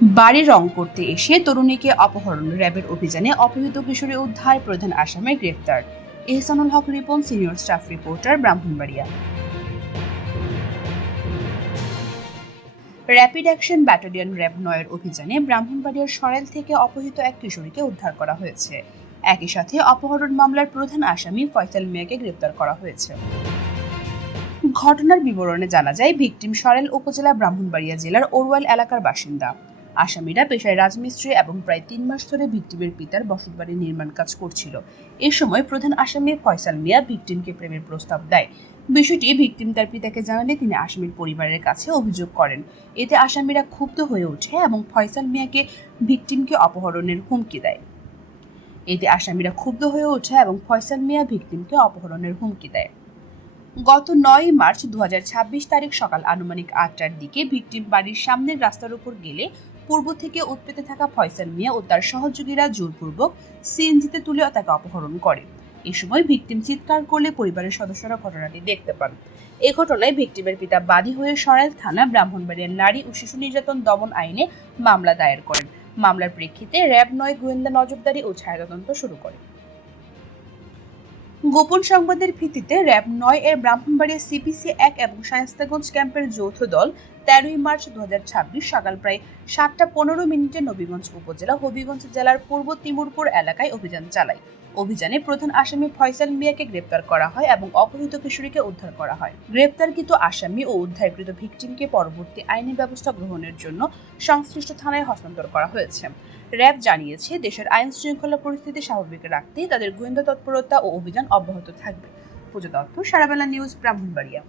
বাড়ি রং করতে এসে তরুণীকে অপহরণ, র্যাবের অভিযানে অপহৃত কিশোরী উদ্ধার, প্রধান আসামি গ্রেফতার। Ehsanul Haq Ripon, senior staff reporter, Brahmanbaria. Rapid action battalion RAB ৯ এর অভিযানে ব্রাহ্মণবাড়িয়ার সরাইল থেকে অপহৃত এক কিশোরীকে উদ্ধার করা হয়েছে। একই সাথে অপহরণ মামলার প্রধান আসামি ফয়সাল মিয়াকে গ্রেফতার করা হয়েছে। ঘটনার বিবরণে জানা যায়, ভিকটিম সরাইল উপজেলা ব্রাহ্মণবাড়িয়া জেলার ওরওয়াল এলাকার বাসিন্দা। আসামিরা পেশায় রাজমিস্ত্রি এবং প্রায় ৩ মাস ধরে ভিকটিমের পিতার বসতবাড়ির নির্মাণ কাজ করছিল। এ সময় প্রধান আসামি ফয়সাল মিয়া ভিকটিমকে প্রেমের প্রস্তাব দেয়। বিষয়টি ভিকটিম তার পিতাকে জানালে তিনি আসামির পরিবারের কাছে অভিযোগ করেন। এতে আসামিরা ক্ষুব্ধ হয়ে ওঠে এবং ফয়সাল মিয়াকে ভিকটিমকে অপহরণের হুমকি দেয়। গত ৯ মার্চ ২০২৬ তারিখ সকাল আনুমানিক ৮টার দিকে ভিকটিম বাড়ির সামনের রাস্তার উপর গেলে পূর্ব থেকে উৎপেতে থাকা ফয়সাল মিয়া ও তার সহযোগীরা জোরপূর্বক সিএনজিতে তুলে তাকে অপহরণ করে। এ সময় ভিকটিম চিৎকার করলে পরিবারের সদস্যরা ঘটনাটি দেখতে পান। এ ঘটনায় ভিকটিমের পিতা বাদী হয়ে সরাইল থানা ব্রাহ্মণবাড়িয়ার নারী ও শিশু নির্যাতন দমন আইনে মামলা দায়ের করেন। মামলার প্রেক্ষিতে র্যাব ৯ গোয়েন্দা নজরদারি ও ছায়াতদন্ত শুরু করে। গোপন সংবাদের ভিত্তিতে র্যাব ৯ এর ব্রাহ্মণবাড়িয়া সিপিসি ১ এবং শায়েস্তাগঞ্জ ক্যাম্পের যৌথ দল ১৩ মার্চ ২০২৬ সকাল প্রায় ৭টা ১৫ নবীগঞ্জ উপজেলা হবিগঞ্জ জেলার পূর্ব তিমুরপুর এলাকায় অভিযান চালায়। অভিযানে প্রধান আসামি ফয়সাল মিয়াকে গ্রেপ্তার করা হয় এবং অপহৃত কিশোরীকে উদ্ধার করা হয়। গ্রেপ্তারকৃত আসামি ও উদ্ধারকৃত ভিকটিমকে পরবর্তী আইনি ব্যবস্থা গ্রহণের জন্য সংশ্লিষ্ট থানায় হস্তান্তর করা হয়েছে। র্যাব জানিয়েছে, দেশের আইন শৃঙ্খলা পরিস্থিতি স্বাভাবিক রাখতে তাদের গোয়েন্দা তৎপরতা ও অভিযান অব্যাহত থাকবে। পূজা দত্ত, সারাবেলা নিউজ, ব্রাহ্মণবাড়িয়া।